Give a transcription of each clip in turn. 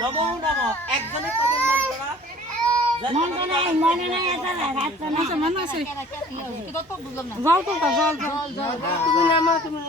নমো নম। একজনে কবেন মন্ত্রটা মনে নাই মনে নাই এটা রাত না মনে আছে। জল তো জল জল তুমি নামো তুমি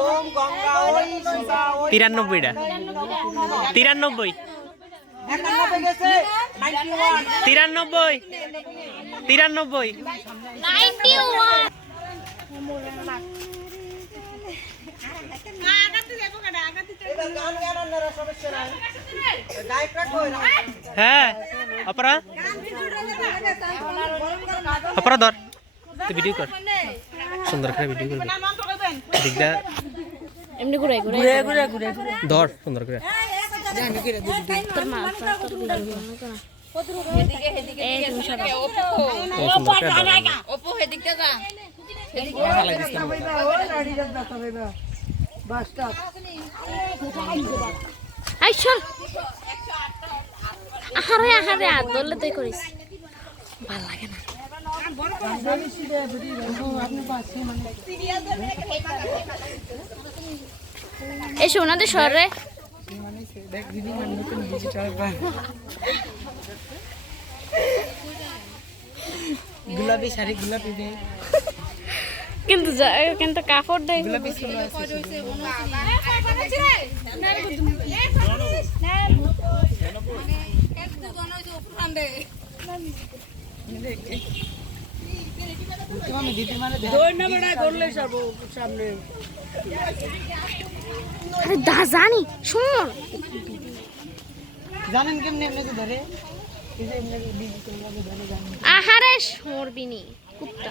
ওম গঙ্গা ওই শিবা ওই তিরানব্বইটা। তিরানব্বই। তিরানব্বই। তিরানব্বই। হ্যাঁ অপরা? অপরা ধর। তুই ভিডিও কর। সুন্দর করে ভিডিও করবি। দিকটা এমনি ঘুরে ঘুরে। ঘুরে ঘুরে ধর সুন্দর করে। সুন্দর করে ধর। অপু হেদিকটা যা। আহারে আহারে আর দলে তুই করিস। ভালো লাগে না। এসো ওনাদের শহরে গোলাপি শাড়ি গোলাপি কিন্তু কিন্তু কাপড় দেয় আরে জানি শুন। জানেন কেমনি এমনি ধরে? এই যে এমনি বিজি করে ধরে জানেন। আহারে সরবিনি কুত্তা।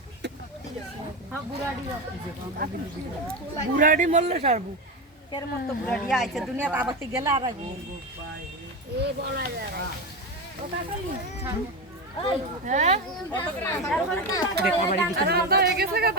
বুড়াডি মরলে সারবো। কের মতো বুড়াডি? আইছে দুনিয়া আবাতি গেলে আর আগে। দেখো বাড়ি দিকে